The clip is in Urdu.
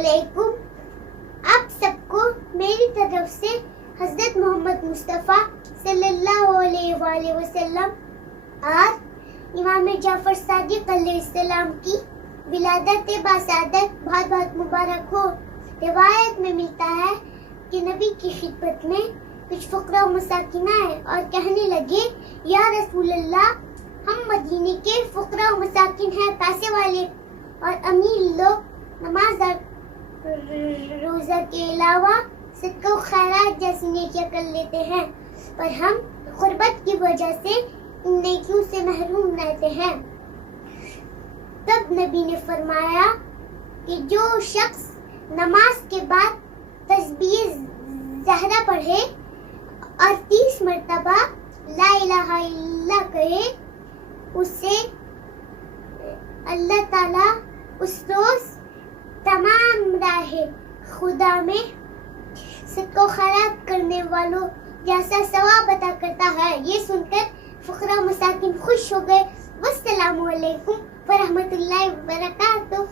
علیکم. آپ سب کو میری طرف سے حضرت محمد مصطفیٰ صلی اللہ علیہ وآلہ وسلم اور امام جعفر صادق علیہ السلام کی ولادت باسعادت بہت بہت مبارک ہو. روایت میں ملتا ہے کہ نبی کی خدمت میں کچھ فقراء و مساکین آئے اور کہنے لگے یا رسول اللہ ہم مدینے کے فقراء و مساکین ہیں, پیسے والے اور امیر لوگ نماز اور روزہ کے علاوہ صدقہ و خیرات جیسی نیکیاں کر لیتے ہیں, پر ہم غربت کی وجہ سے ان نیکیوں سے محروم رہتے ہیں. تب نبی نے فرمایا کہ جو شخص نماز کے بعد تسبیح زہرا پڑھے اور 30 مرتبہ لا الہ الا اللہ کہے, اسے اللہ تعالیٰ اس روز تمام راہ خدا میں صدقہ و خیرات کرنے والوں جیسا ثواب عطا کرتا ہے. یہ سن کر فقراء مساکین خوش ہو گئے. والسلام علیکم ورحمۃ اللہ وبرکاتہ.